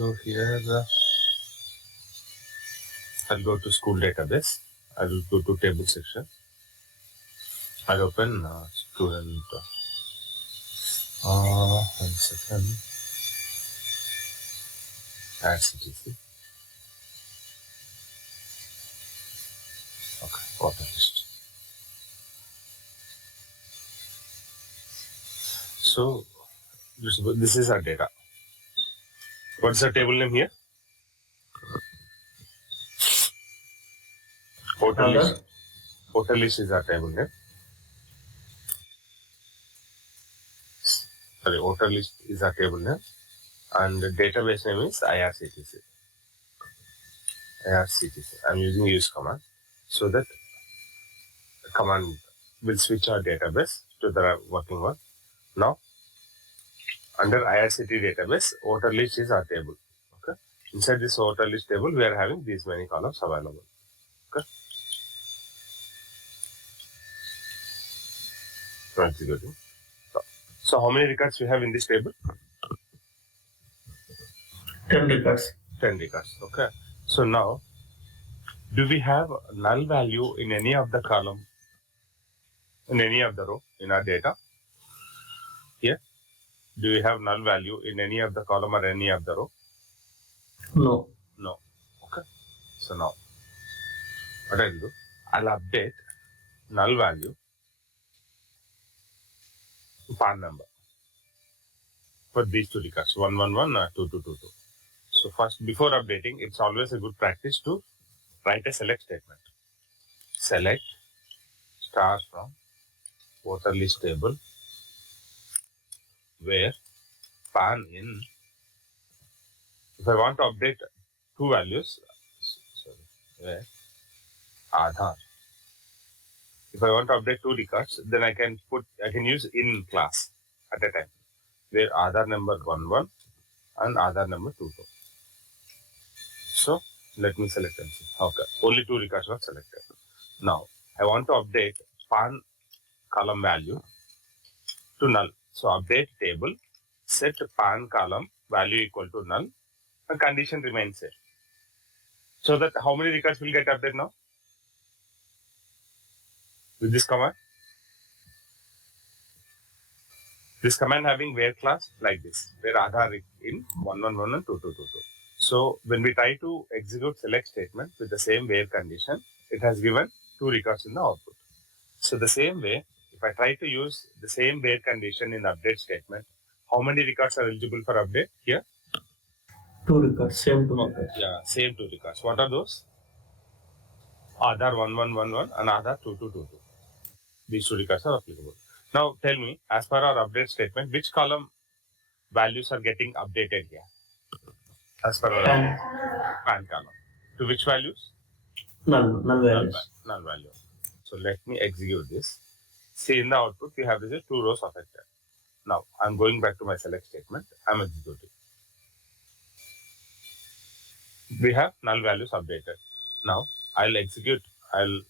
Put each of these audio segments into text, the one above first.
So here I'll go to school database. I'll go to table section. I'll open student. 1 second. Add CTC. Okay, water list. So this is our data. What's the table name here? Hotel list. Hotel list is our table name. Sorry, hotel list is our table name. And the database name is IRCTC. IRCTC. I'm using use command so that the command will switch our database to the working one. Now, under IRCT database, hotel list is our table. Okay. Inside this hotel list table, we are having these many columns available. Okay. So executing. So how many records we have in this table? 10 records. 10 records. Okay. So now, do we have null value in any of the column, in any of the row in our data? Here, do we have null value in any of the column or any of the row? No. No. Okay. So now, what I'll do, I'll update null value to PAN number for these two records, 111 or 2222. So first, before updating, it's always a good practice to write a select statement. Select star from voter list table where PAN in. If I want to update two values, where Aadhaar. If I want to update two records, then I can use in class at a time, where Aadhaar number 11 and Aadhaar number 22. So let me select and see. Okay, only two records were selected. Now I want to update PAN column value to null. So update table, set PAN column value equal to null, and condition remains same. So that how many records will get updated now? With this command? This command having where class like this, where Aadhaar in 111 and 2222. So when we try to execute select statement with the same where condition, it has given two records in the output. So the same way, if I try to use the same where condition in the update statement, how many records are eligible for update here? Two records, same two records. Yeah, same two records. What are those? Aadhaar 1111 and Aadhaar 2222. These two records are applicable. Now tell me, as per our update statement, which column values are getting updated here? As per our PAN column. To which values? Null values. Null value. So let me execute this. See in the output, we have these two rows affected. Now I'm going back to my select statement. I'm executing. We have null values updated. Now I'll execute. I'll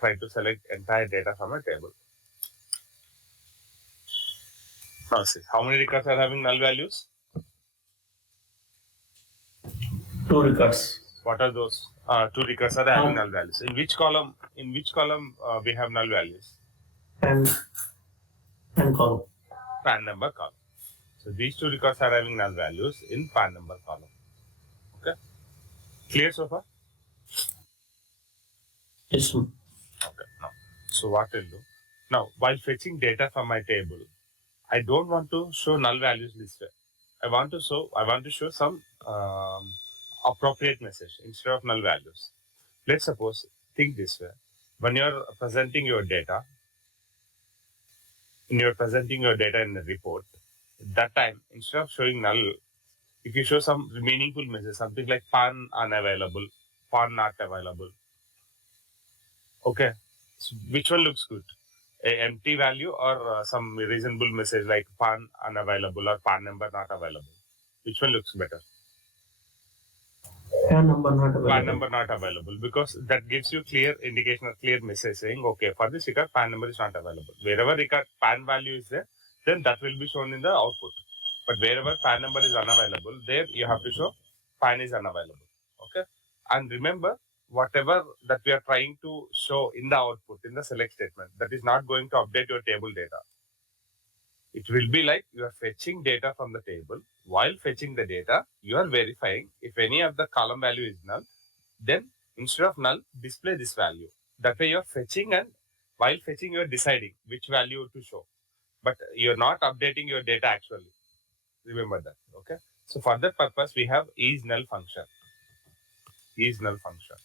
try to select entire data from a table. Now see, how many records are having null values? Two records. What are those? Two records are having null values. In which column? We have null values? And column. PAN number column. So these two records are having null values in PAN number column. Okay. Clear so far? Yes. Okay. Now, so what I'll do now, while fetching data from my table, I don't want to show null values this way. I want to show some appropriate message instead of null values. Let's suppose, think this way. When you're presenting your data, in a report, that time, instead of showing null, if you show some meaningful message, something like PAN unavailable, PAN not available. Okay, so which one looks good? A empty value or some reasonable message like PAN unavailable or PAN number not available? Which one looks better? PAN number not available. PAN number not available, because that gives you clear indication or clear message saying, okay, for this record, PAN number is not available. Wherever record PAN value is there, then that will be shown in the output. But wherever PAN number is unavailable, there you have to show PAN is unavailable. Okay. And remember, whatever that we are trying to show in the output, in the select statement, that is not going to update your table data. It will be like you are fetching data from the table. While fetching the data, you are verifying if any of the column value is null, then instead of null, display this value. That way you are fetching, and while fetching, you are deciding which value to show. But you're not updating your data actually. Remember that. Okay. So for that purpose, we have IsNull function. IsNull function.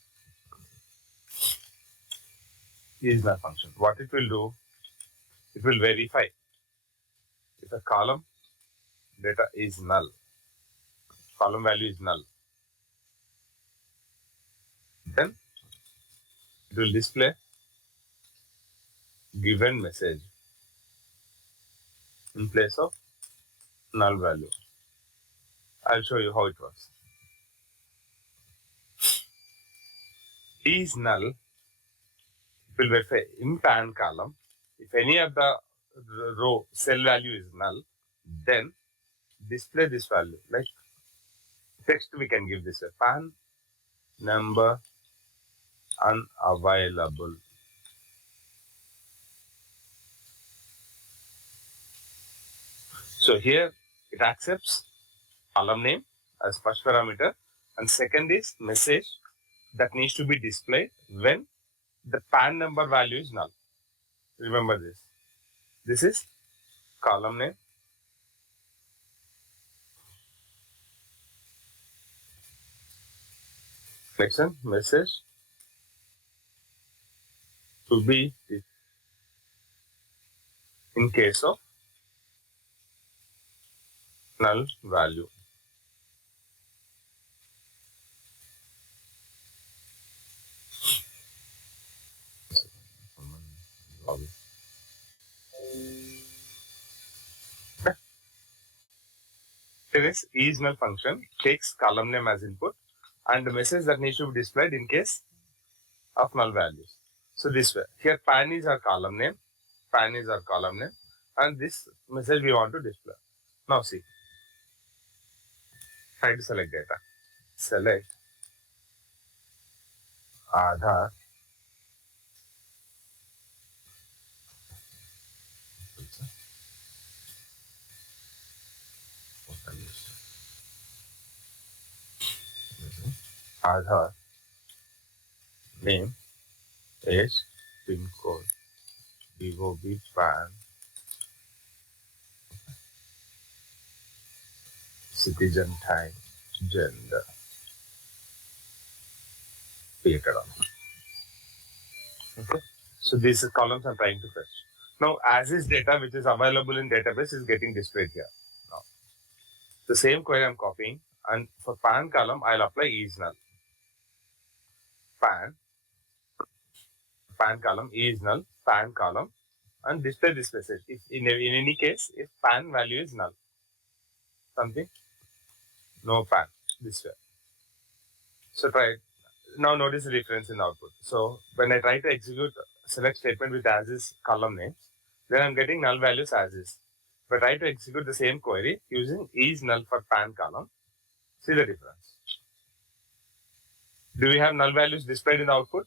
IsNull function. What it will do, it will verify if a column data is null, column value is null, then it will display given message in place of null value. I'll show you how it works. Is null will verify in PAN column. If any of the row cell value is null, then display this value. Like text, we can give this a PAN number unavailable. So here it accepts column name as first parameter, and second is message that needs to be displayed when the PAN number value is null. Remember this. This is column name. Next one, message to be in case of null value. Here is null function takes column name as input and the message that needs to be displayed in case of null values. So this way, here PAN is our column name, PAN is our column name, and this message we want to display. Now see, try to select data. Select Aadhaar Aadhaar name, age, PIN code, DOB, PAN, citizen type, gender, period. Okay. So these are columns I'm trying to fetch. Now, as is data which is available in database is getting displayed here. Now, the same query I'm copying, and for PAN column, I'll apply IsNull. PAN column, IsNull, PAN column, and display this message. If in any case, if PAN value is null, something, no PAN, this way. So try it. Now notice the difference in output. So when I try to execute select statement with as is column names, then I'm getting null values as is. If I try to execute the same query using IsNull for PAN column, see the difference. Do we have null values displayed in the output?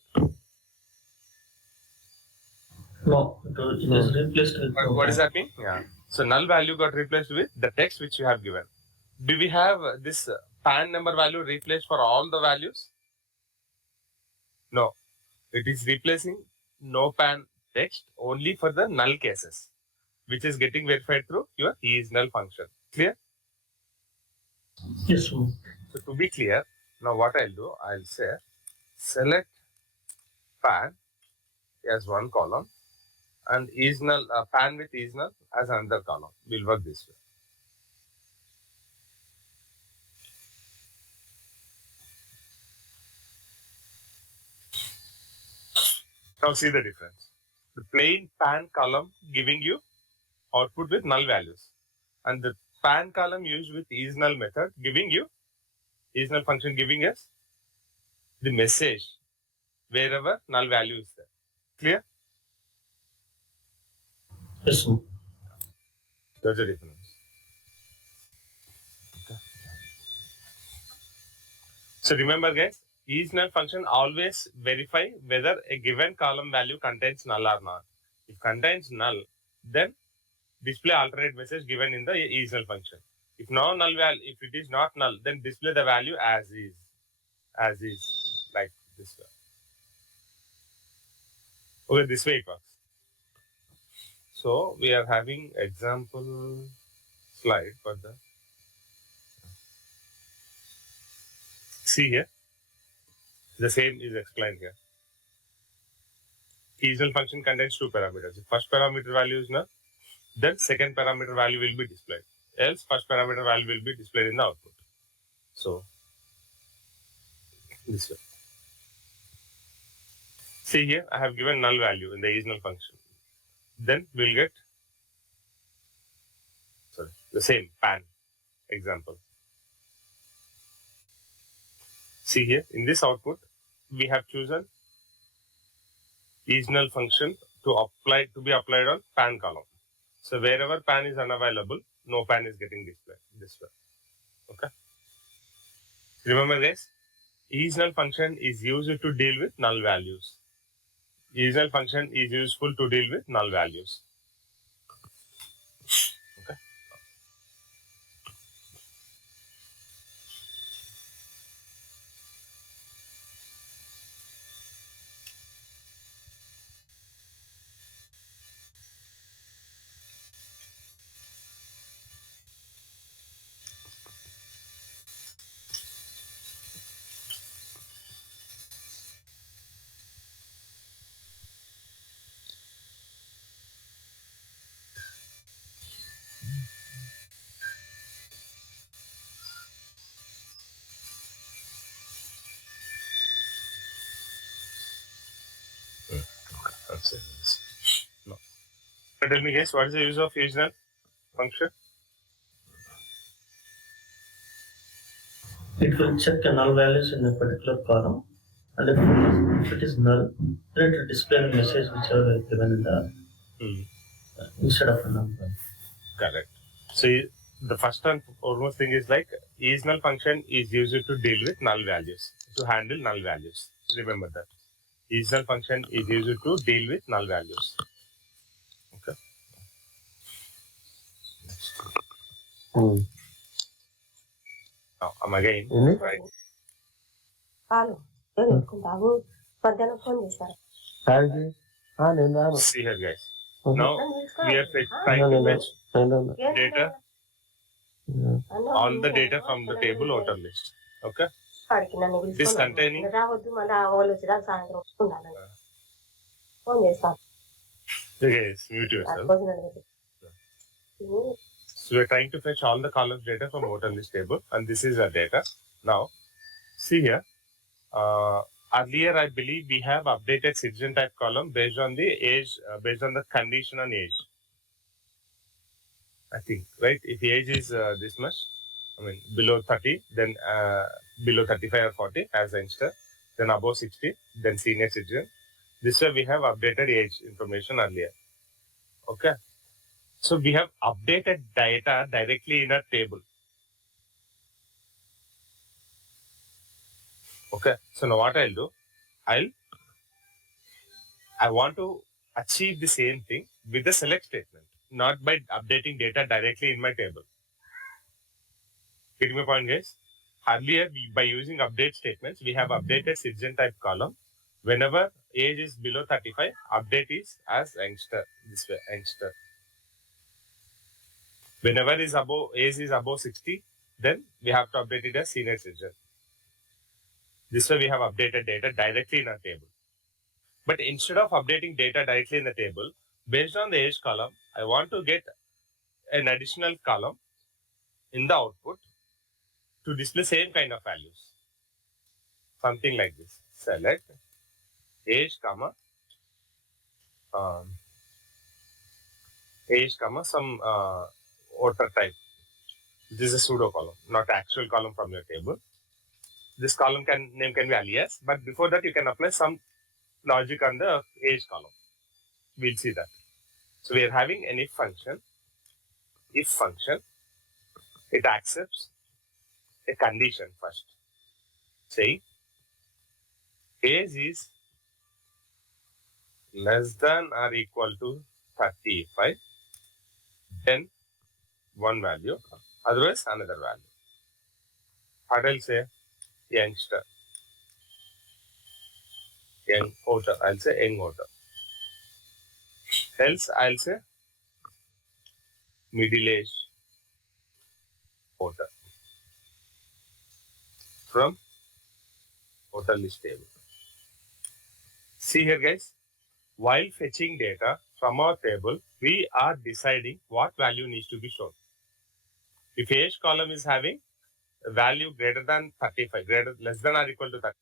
No, it is replaced with. What does that mean? Yeah. So null value got replaced with the text which you have given. Do we have this PAN number value replaced for all the values? No. It is replacing no PAN text only for the null cases, which is getting verified through your IsNull function. Clear? Yes, sir. So to be clear, now what I'll do, I'll say select PAN as one column and IsNull, PAN with IsNull as another column. We'll work this way. Now see the difference. The plain PAN column giving you output with null values, and the PAN column used with IsNull method giving you IsNull function giving us the message wherever null value is there. Clear? Yes, sir. There's a difference. So remember guys, IsNull function always verify whether a given column value contains null or not. If contains null, then display alternate message given in the IsNull function. If no null value, if it is not null, then display the value as is, like this way. Okay, this way it works. So we are having example slide for the. See here, the same is explained here. IsNull function contains two parameters. If first parameter value is null, then second parameter value will be displayed. Else, first parameter value will be displayed in the output. So, this way. See here, I have given null value in the IsNull function. Then we'll get the same pan example. See here, in this output, we have chosen IsNull function to be applied on pan column. So wherever pan is unavailable, no pan is getting displayed this way. Okay. Remember guys, IsNull function is used to deal with null values. IsNull function is useful to deal with null values. Okay. That's it. No. Tell me guys, what is the use of IsNull function? It will check the null values in a particular column, and if it is null, then it will display the message whichever is given in the instead of a number. Correct. So the first and foremost thing is like IsNull function is used to deal with null values, to handle null values. Remember that. IsNull function is used to deal with null values. Okay. Now I'm again. Right. See here guys. Now we are trying to fetch data, all the data from the table outer list. Okay. This containing. Okay, mute yourself. So we're trying to fetch all the columns data from outer list table, and this is our data. Now, see here. Earlier, I believe we have updated citizen type column based on the age, based on the condition on age. I think, right? If age is this much, I mean, below 30, then below 35 or 40 as youngster, then above 60, then senior citizen. This way we have updated age information earlier. Okay. So we have updated data directly in a table. Okay. So now what I'll do, I want to achieve the same thing with the select statement, not by updating data directly in my table. Getting my point, guys? Earlier, by using update statements, we have updated citizen type column. Whenever age is below 35, update is as youngster. This way, youngster. Whenever age is above 60, then we have to update it as senior citizen. This way, we have updated data directly in our table. But instead of updating data directly in the table, based on the age column, I want to get an additional column in the output to display same kind of values. Something like this. Select age, some outer type. This is a pseudo column, not actual column from your table. This column name can be alias, but before that you can apply some logic on the age column. We'll see that. So we are having an if function. If function, it accepts a condition first. saying age is less than or equal to 35, then one value, otherwise another value. What I'll say? Youngster. Young voter. I'll say young voter. Else I'll say middle-aged voter from voter list table. See here, guys. While fetching data from our table, we are deciding what value needs to be shown. If age column is having a value greater than 35, less than or equal to 35,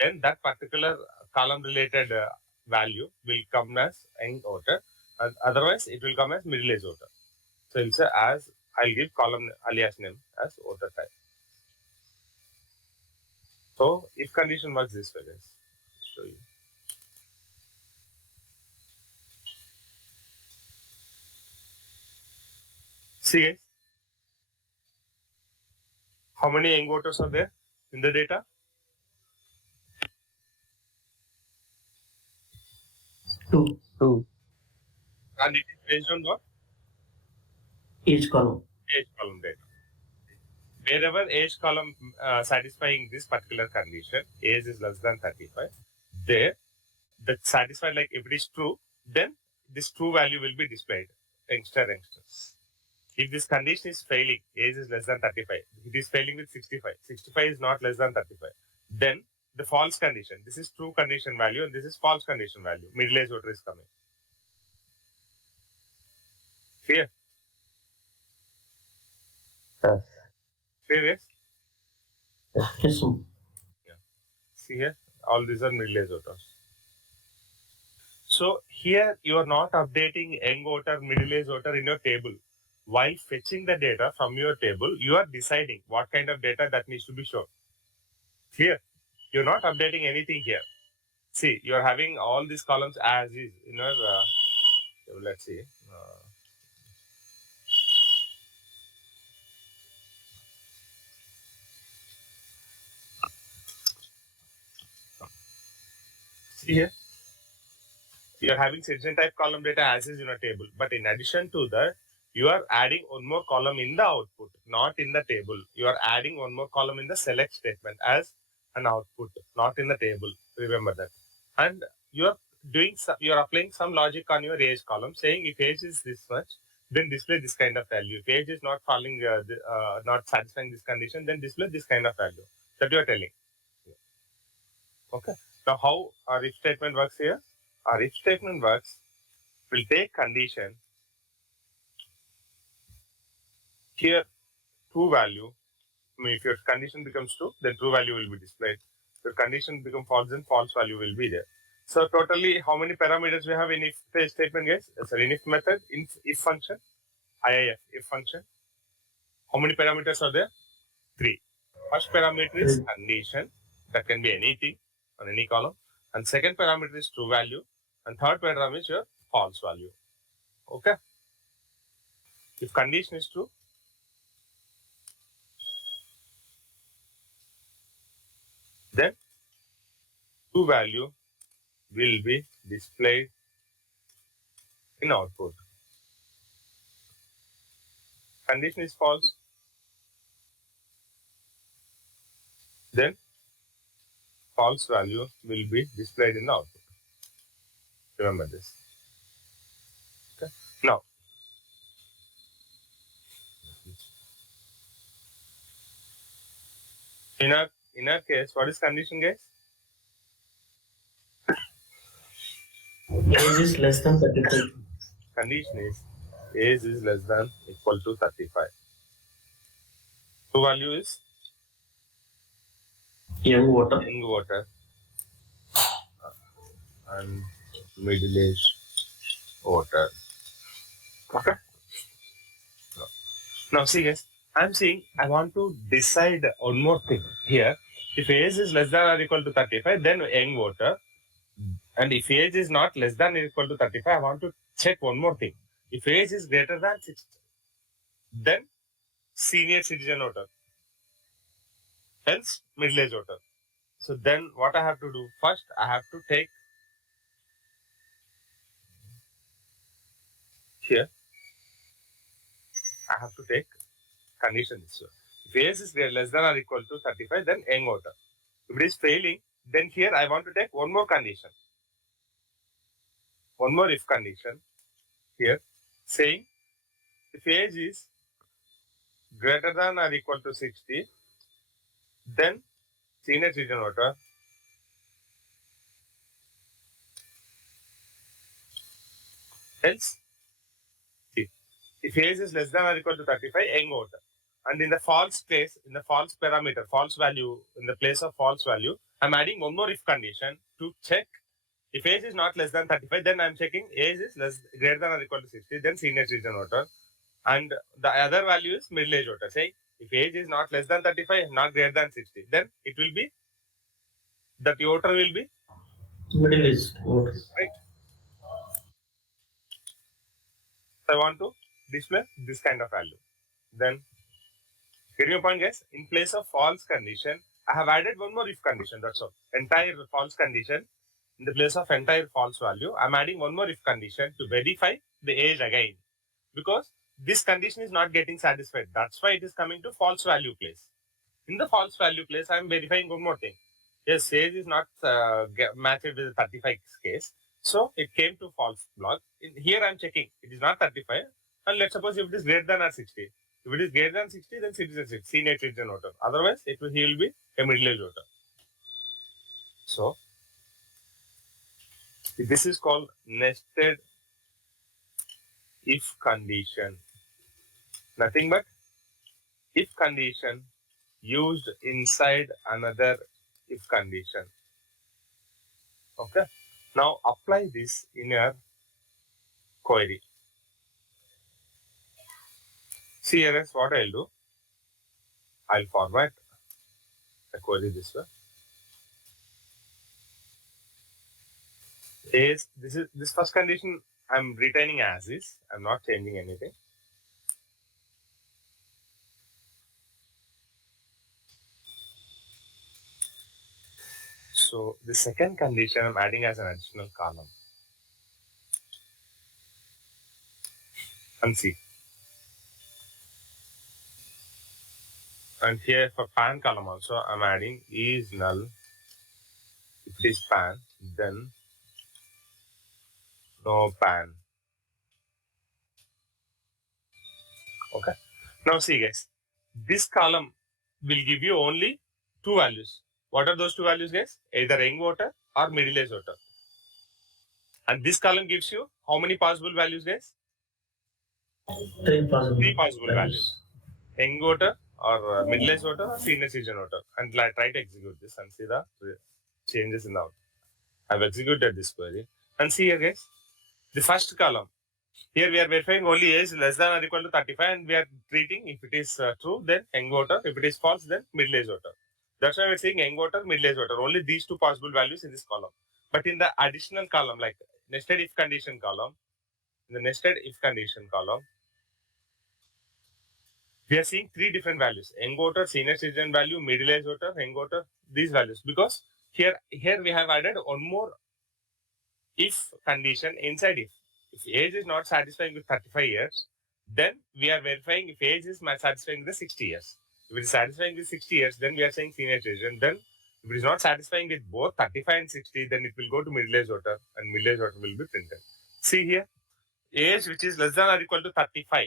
then that particular column related value will come as young voter, and otherwise it will come as middle-aged voter. So I'll say I'll give column alias name as voter type. So if condition works this way, guys, show you. See, guys, how many young voters are there in the data? 2. And it is based on what? Each column. Age column data. Wherever age column satisfying this particular condition, age is less than 35, there, that satisfied, like if it is true, then this true value will be displayed, youngster. If this condition is failing, age is less than 35, it is failing with 65, 65 is not less than 35, then the false condition, this is true condition value and this is false condition value, middle-aged voter is coming. Clear? Yes. Clear, yes? Yes, sir. See here, all these are middle-aged voters. So here you are not updating young voter, middle-aged voter in your table. While fetching the data from your table, you are deciding what kind of data that needs to be shown. Clear? You're not updating anything here. See, you're having all these columns as is. Let's see. See here. You're having citizen type column data as is in a table. But in addition to that, you are adding one more column in the output, not in the table. You are adding one more column in the select statement as an output, not in the table. Remember that. And you are applying some logic on your age column, saying if age is this much, then display this kind of value. If age is not not satisfying this condition, then display this kind of value. That you are telling. Okay. Now, how our if statement works here? Our if statement works, will take condition here, true value. I mean, if your condition becomes true, then true value will be displayed. If your condition becomes false, then false value will be there. So totally, how many parameters we have in if statement, guys? Sorry, in if method, in if function, IIF, if function. How many parameters are there? 3. First parameter is condition, that can be anything on any column. And second parameter is true value. And third parameter is your false value. Okay. If condition is true, then true value will be displayed in output. Condition is false, then false value will be displayed in the output. Remember this. Okay. Now, in our case, what is condition, guys? Age is less than 35. Condition is age is less than equal to 35. True value is Young voter. young voter and middle-aged voter. Okay. Now see, guys, I'm saying I want to decide one more thing here. If age is less than or equal to 35, then young voter. And if age is not less than or equal to 35, I want to check one more thing. If age is greater than 60, then senior citizen voter, hence middle-aged voter. So then what I have to do? First, I have to take here, I have to take condition this way. If age is less than or equal to 35, then young voter. If it is failing, then here I want to take one more condition. One more if condition here saying if age is greater than or equal to 60, then senior citizen voter, else see, if age is less than or equal to 35, young voter. And in the false place, in the false parameter, false value, in the place of false value, I'm adding one more if condition to check if age is not less than 35, then I'm checking age is greater than or equal to 60, then senior citizen voter. And the other value is middle age voter. Say if age is not less than 35, not greater than 60, then it will be, that voter will be middle aged voter. Right. So I want to display this kind of value. Then, getting your point, guys. In place of false condition, I have added one more if condition. That's all. Entire false condition. In the place of entire false value, I'm adding one more if condition to verify the age again. Because this condition is not getting satisfied. That's why it is coming to false value place. In the false value place, I'm verifying one more thing. Yes, age is not matched with the 35 case. So it came to false block. Here I'm checking. It is not 35. And let's suppose if it is greater than or 60. If it is greater than 60, then citizenship, senior citizen voter. Otherwise, he will be a middle-aged voter. So this is called nested if condition. Nothing but if condition used inside another if condition. Okay. Now apply this in your query. See here is what I'll do. I'll format the query this way. This first condition I'm retaining as is. I'm not changing anything. So the second condition I'm adding as an additional column. And see. And here for pan column also, I'm adding is null. If it is pan, then no pan. Okay. Now see guys, this column will give you only two values. What are those two values, guys? Either young voter or middle-aged voter. And this column gives you how many possible values, guys? Three possible values. Young voter or middle-aged voter or senior citizen voter. And try to execute this and see the changes in the output. I've executed this query. And see here, guys, the first column. Here we are verifying only age less than or equal to 35 and we are treating if it is true, then young voter. If it is false, then middle-aged voter. That's why we're saying young voter, middle-aged voter. Only these two possible values in this column. But in the additional column, like nested if condition column, in the nested if condition column, we are seeing three different values: young voter, senior citizen value, middle-aged voter, young voter, these values. Because here we have added one more if condition inside if. If age is not satisfying with 35 years, then we are verifying if age is satisfying with 60 years. If it is satisfying with 60 years, then we are saying senior citizen. Then if it is not satisfying with both 35 and 60, then it will go to middle-aged voter and middle-aged voter will be printed. See here, age which is less than or equal to 35,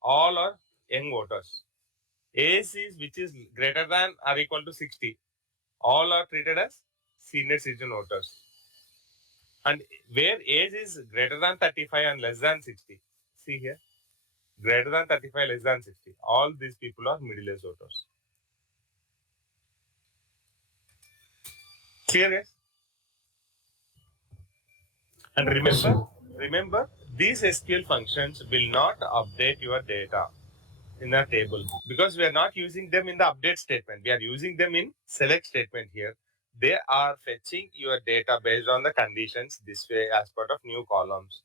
all are young voters. Age is which is greater than or equal to 60, all are treated as senior citizen voters. And where age is greater than 35 and less than 60, see here, greater than 35, less than 60, all these people are middle-aged voters. Clear, guys? And remember, these SQL functions will not update your data in a table because we are not using them in the update statement. We are using them in select statement here. They are fetching your data based on the conditions this way as part of new columns.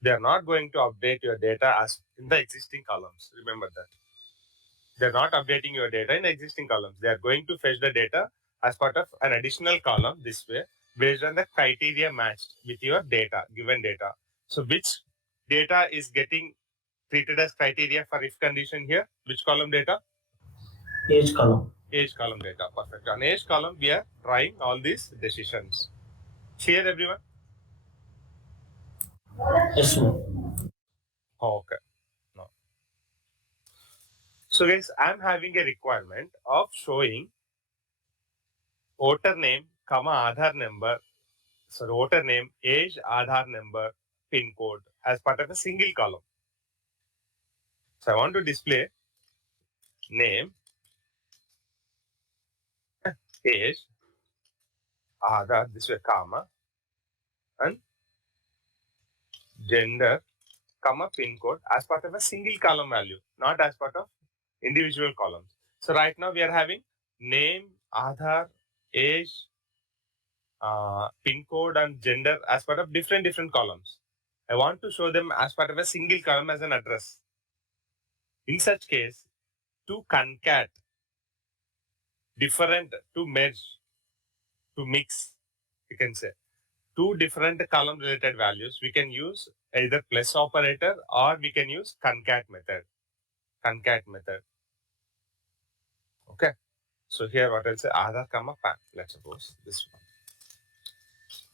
They are not going to update your data as in the existing columns. Remember that. They are not updating your data in existing columns. They are going to fetch the data as part of an additional column this way based on the criteria matched with your data, given data. So which data is getting treated as criteria for if condition here? Which column data? Age column. Age column data. Perfect. On age column, we are trying all these decisions. Clear, everyone? Yes, ma'am. Okay. No. So guys, I'm having a requirement of showing voter name, comma, Aadhaar number, so voter name, age, Aadhaar number, PIN code as part of a single column. So I want to display name, age, Aadhaar, this way, comma, and gender, comma, PIN code as part of a single column value, not as part of individual columns. So right now we are having name, Aadhaar, age, PIN code and gender as part of different columns. I want to show them as part of a single column as an address. In such case, to concat, different, to merge, to mix, you can say, two different column related values, we can use either plus operator or we can use concat method. Concat method. Okay. So here what I'll say, Aadhaar comma PAN, let's suppose this one.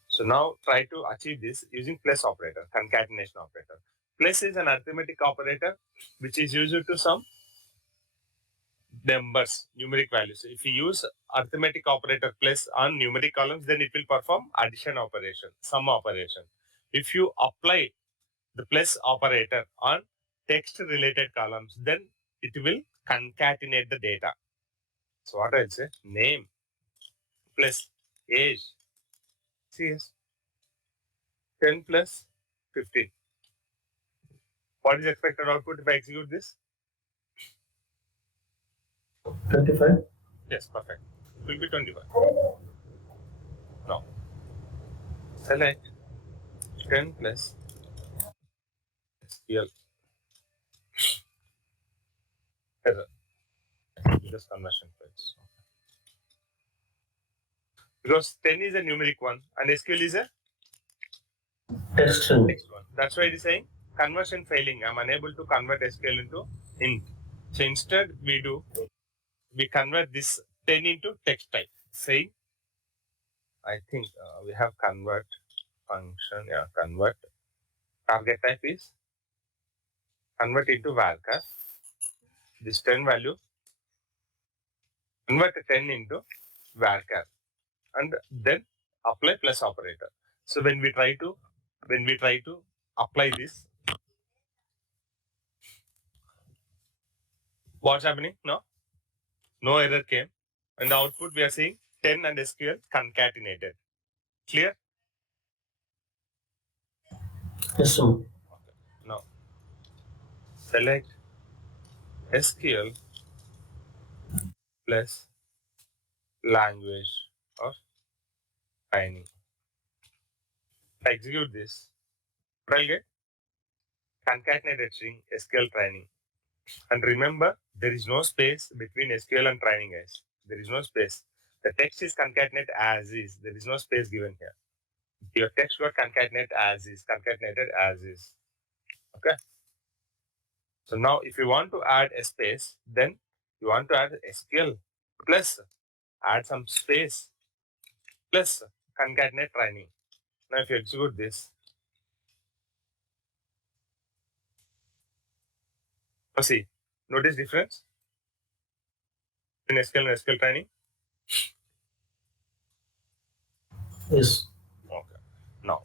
So now try to achieve this using plus operator, concatenation operator. Plus is an arithmetic operator which is used to sum numbers, numeric values. If you use arithmetic operator plus on numeric columns, then it will perform addition operation, sum operation. If you apply the plus operator on text related columns, then it will concatenate the data. So what I'll say, name plus age, CS, 10 plus 15. What is expected output if I execute this? 25. Yes, perfect. It will be 25. Now, select 10 plus SQL error. Just conversion files. Because 10 is a numeric one and SQL is a Text string. text one. That's why it is saying conversion failing. I'm unable to convert SQL into int. So instead, we convert this 10 into text type. Saying, I think we have convert function. Yeah, convert. Target type is convert into varchar. This 10 value, convert 10 into varchar and then apply plus operator. So when we try to apply this, what's happening? No error came, and the output we are seeing 10 and SQL concatenated. Clear? Yes, sir. Okay. Now select SQL plus language or training. Execute this. What I'll get? Concatenated string SQL training. And remember, there is no space between SQL and training, guys. There is no space. The text is concatenated as is. There is no space given here. Your text got concatenated as is, concatenated as is. Okay. So now if you want to add a space, then you want to add SQL plus add some space plus concatenate training. Now if you execute this, see, notice difference in SQL and SQL training? Yes. Okay. Now,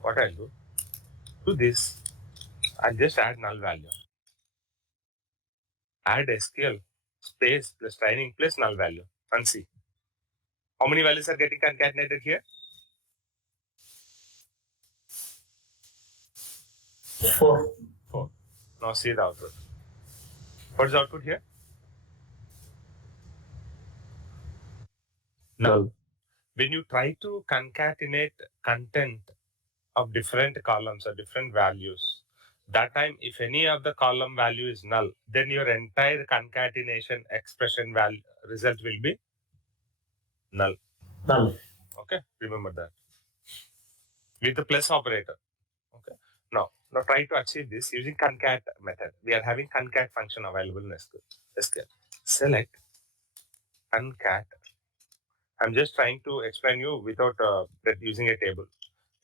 what I'll do, to this, I'll just add null value. Add SQL space plus training plus null value and see. How many values are getting concatenated here? 4. 4. Now see the output. What is the output here? Null. When you try to concatenate content of different columns or different values, that time if any of the column value is null, then your entire concatenation expression value result will be Null. Null. Okay, remember that. With the plus operator. Okay. Now try to achieve this using concat method. We are having concat function available in SQL. Select concat. I'm just trying to explain you without using a table.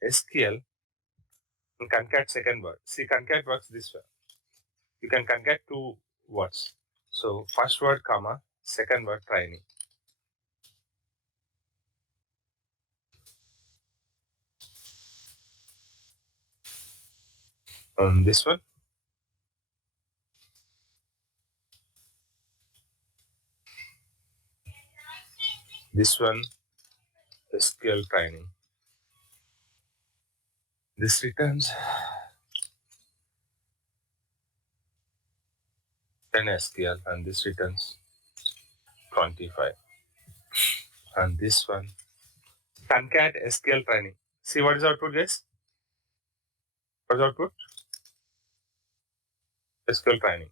SQL and concat second word. See, concat works this way. You can concat two words. So first word comma, second word training. This one. This one, SQL training. This returns 10 SQL and this returns 25. And this one, concat SQL training. See what is the output, guys? What is the output? SQL training.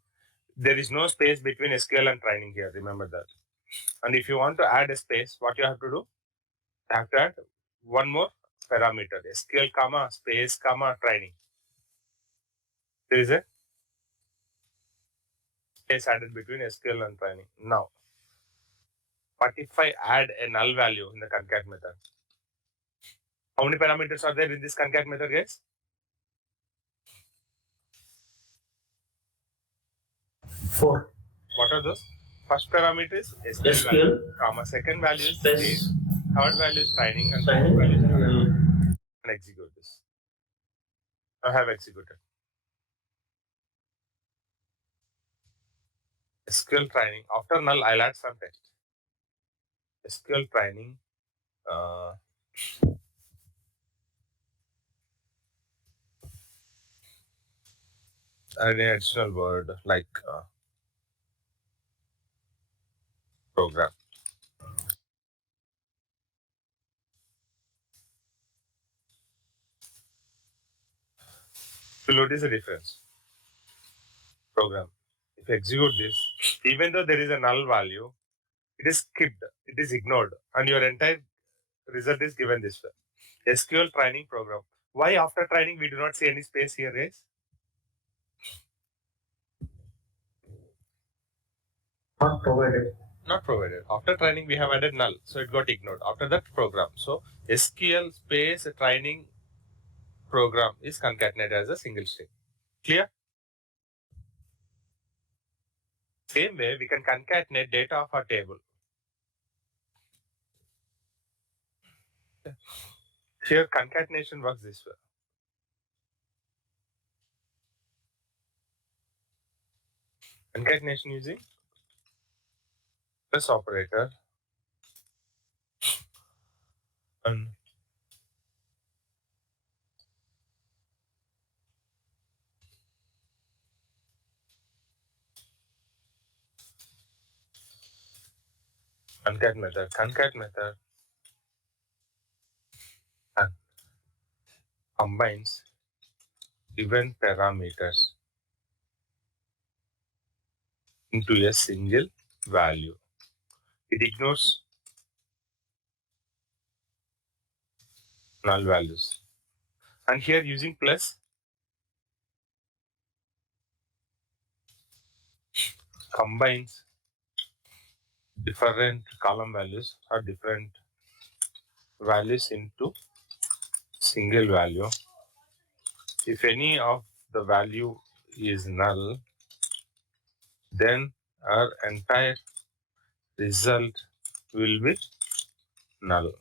There is no space between SQL and training here. Remember that. And if you want to add a space, what you have to do? You have to add one more parameter. SQL comma space comma training. There is a space added between SQL and training. Now, what if I add a null value in the concat method? How many parameters are there in this concat method, guys? 4. What are those? First parameter is SQL, SQL value, comma, second value is space, third value is training, and fourth training value is null. and And execute this. I have executed. SQL training. After null, I'll add some text. SQL training. An additional word like program. So what is the difference? Program. If you execute this, even though there is a null value, it is skipped, it is ignored, and your entire result is given this way. SQL training program. Why after training we do not see any space here, guys? not provided. Not provided. After training we have added null, so it got ignored. After that program. So SQL space training program is concatenated as a single string. Clear? Same way we can concatenate data of our table. Here concatenation works this way. Concatenation using plus operator and concat method and combines given parameters into a single value. It ignores null values. And here using plus combines different column values or different values into single value. If any of the value is null, then our entire result will be null.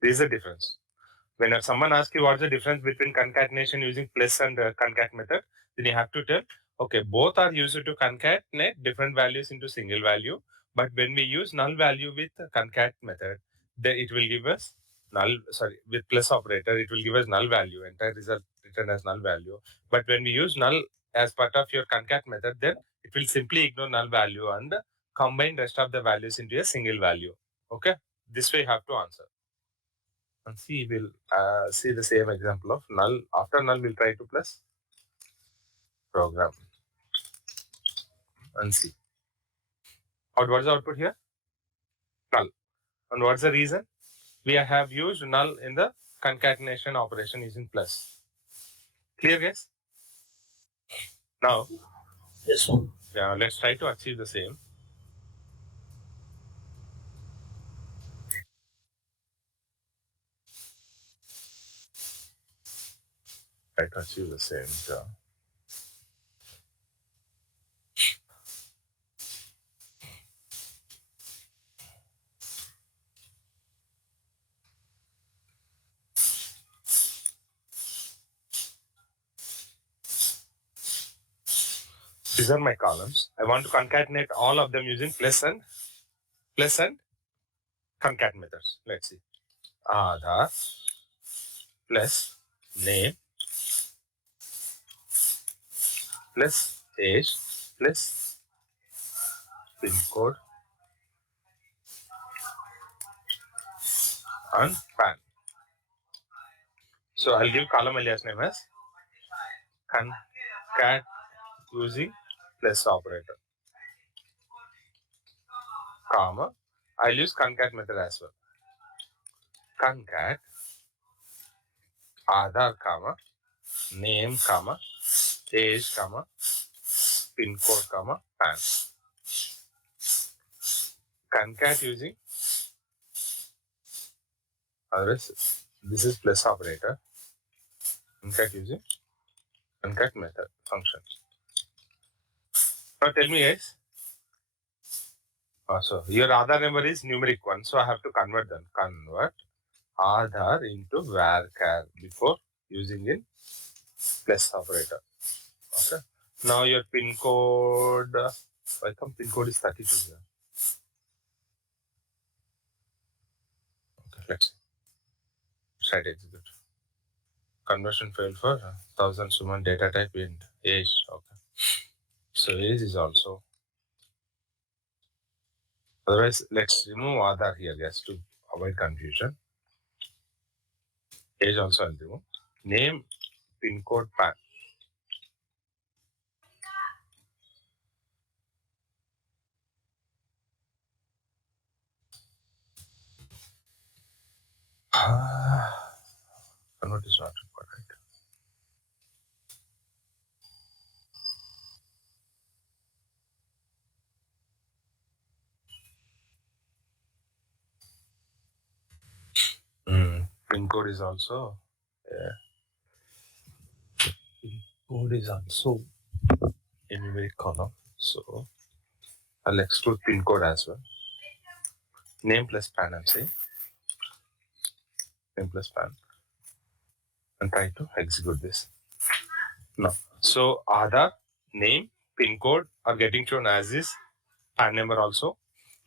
This is the difference. When someone asks you what's the difference between concatenation using plus and concat method, then you have to tell, okay, both are used to concatenate different values into single value. But when we use null value with concat method, then it will give us with plus operator, it will give us null value, entire result written as null value. But when we use null as part of your concat method, then it will simply ignore null value and combine rest of the values into a single value. Okay, this way you have to answer. And see, we'll see the same example of null. After null, we'll try to plus program and see. What is the output here? Null. And what's the reason? We have used null in the concatenation operation using plus. Clear, guys? Now, Yes, sir. yeah, let's try to achieve the same. Try to achieve the same. So. These are my columns. I want to concatenate all of them using plus and concat methods. Let's see. Aadhaar plus name plus age plus pin code and PAN. So I'll give column alias name as concat using plus operator, comma. I'll use concat method as well. Concat Aadhaar, comma, name, comma, age, comma, pin code, comma, PAN. Concat using, otherwise this is plus operator. Concat using concat method function. Now tell me, guys. So your Aadhaar number is numeric one, so I have to convert them. Convert Aadhaar into varchar before using in plus operator. Okay. Now your pin code. Why come pin code is 32 here? Okay, let's try to execute. Conversion failed for 1000 summon data type int age. Okay. So age is also. Otherwise, let's remove Aadhaar here, yes, to avoid confusion. Age also I'll remove. Name, pin code, PAN. Convert is not required, right? Pin code is also. Pin code is also a numeric column. So I'll exclude pin code as well. Name plus PAN, I'm saying. Name plus PAN. And try to execute this. No. So Aadhaar, name, pin code are getting shown as is, PAN number also.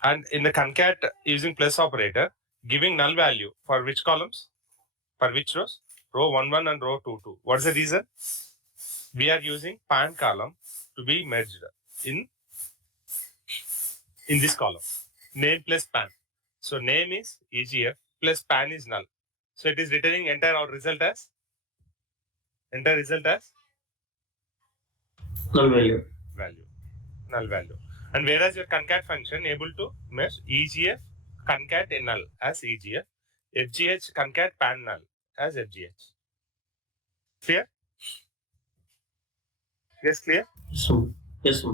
And in the concat using plus operator, giving null value for which columns? For which rows? Row 11 and row 22. What's the reason? We are using PAN column to be merged in this column. Name plus PAN. So name is EGF plus PAN is null. So it is returning entire result as Null value. Null value. And whereas your concat function able to merge EGF concat in null as EGF, FGH concat PAN null as FGH. Clear? Yes, clear? Yes, sir.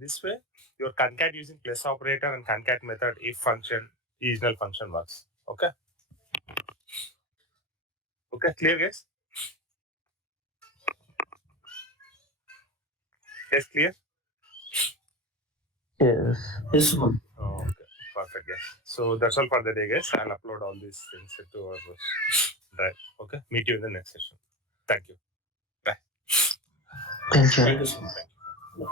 This way, your concat using plus operator and concat method if function, IsNull function works. Okay? Okay, clear, guys? Yes, clear? Yes. Yes, sir. Oh, okay, perfect, guys. So that's all for the day, guys. I'll upload all these things to our drive. Okay, meet you in the next session. Thank you. Bye. Thank you. Thank you.